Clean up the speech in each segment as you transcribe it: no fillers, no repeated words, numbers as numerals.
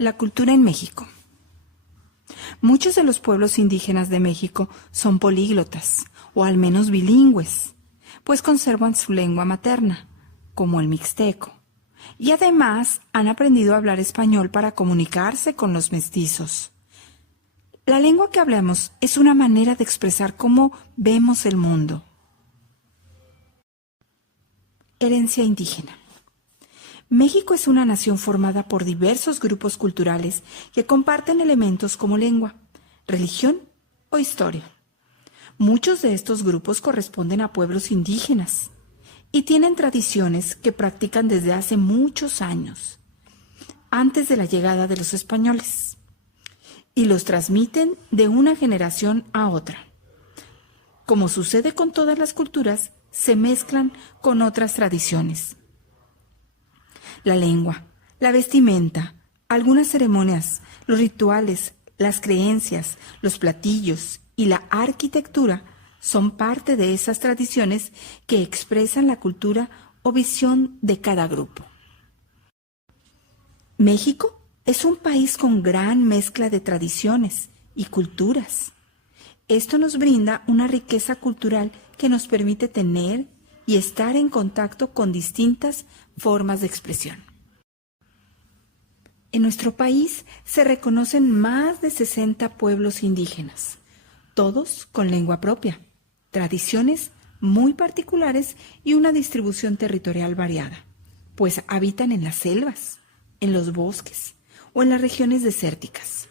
La cultura en México. Muchos de los pueblos indígenas de México son políglotas, o al menos bilingües, pues conservan su lengua materna, como el mixteco, y además han aprendido a hablar español para comunicarse con los mestizos. La lengua que hablamos es una manera de expresar cómo vemos el mundo. Herencia indígena. México es una nación formada por diversos grupos culturales que comparten elementos como lengua, religión o historia. Muchos de estos grupos corresponden a pueblos indígenas y tienen tradiciones que practican desde hace muchos años, antes de la llegada de los españoles, y los transmiten de una generación a otra. Como sucede con todas las culturas, se mezclan con otras tradiciones. La lengua, la vestimenta, algunas ceremonias, los rituales, las creencias, los platillos y la arquitectura son parte de esas tradiciones que expresan la cultura o visión de cada grupo. México es un país con gran mezcla de tradiciones y culturas. Esto nos brinda una riqueza cultural que nos permite tener y estar en contacto con distintas formas de expresión. En nuestro país se reconocen más de 60 pueblos indígenas, todos con lengua propia, tradiciones muy particulares y una distribución territorial variada, pues habitan en las selvas, en los bosques o en las regiones desérticas.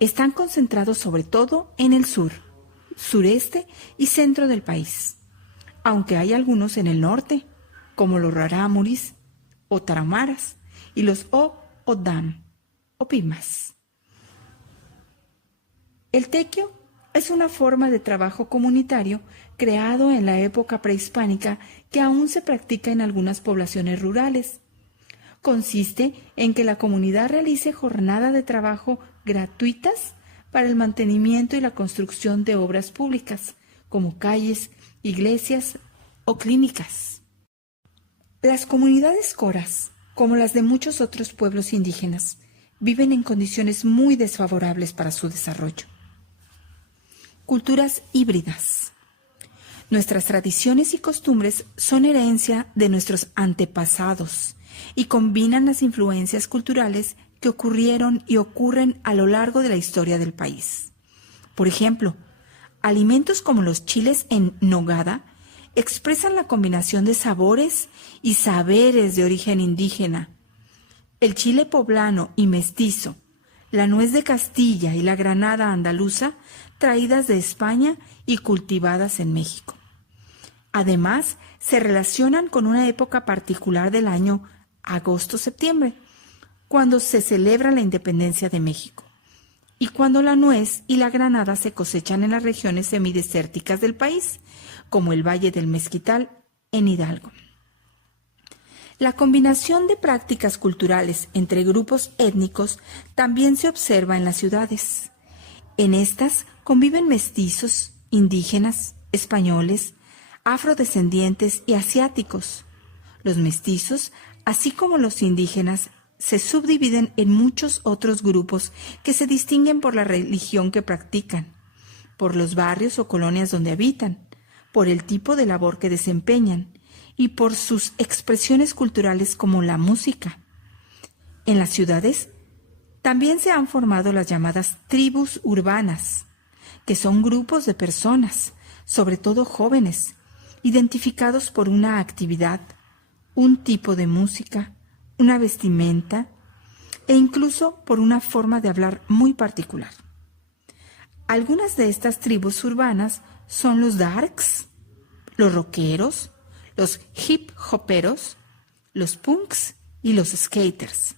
Están concentrados sobre todo en el sur, sureste y centro del país, aunque hay algunos en el norte, como los rarámuris o tarahumaras y los Odam o Pimas. El tequio es una forma de trabajo comunitario creado en la época prehispánica que aún se practica en algunas poblaciones rurales. Consiste en que la comunidad realice jornadas de trabajo gratuitas para el mantenimiento y la construcción de obras públicas, como calles, iglesias o clínicas. Las comunidades coras, como las de muchos otros pueblos indígenas, viven en condiciones muy desfavorables para su desarrollo. Culturas híbridas. Nuestras tradiciones y costumbres son herencia de nuestros antepasados y combinan las influencias culturales que ocurrieron y ocurren a lo largo de la historia del país. Por ejemplo, alimentos como los chiles en nogada expresan la combinación de sabores y saberes de origen indígena. El chile poblano y mestizo, la nuez de Castilla y la granada andaluza, traídas de España y cultivadas en México. Además, se relacionan con una época particular del año, agosto-septiembre, cuando se celebra la independencia de México, y cuando la nuez y la granada se cosechan en las regiones semidesérticas del país, como el Valle del Mezquital en Hidalgo. La combinación de prácticas culturales entre grupos étnicos también se observa en las ciudades. En estas conviven mestizos, indígenas, españoles, afrodescendientes y asiáticos. Los mestizos, así como los indígenas, se subdividen en muchos otros grupos que se distinguen por la religión que practican, por los barrios o colonias donde habitan, por el tipo de labor que desempeñan y por sus expresiones culturales como la música. En las ciudades también se han formado las llamadas tribus urbanas, que son grupos de personas, sobre todo jóvenes, identificados por una actividad, un tipo de música, una vestimenta e incluso por una forma de hablar muy particular. Algunas de estas tribus urbanas son los darks, los rockeros, los hip hoperos, los punks y los skaters.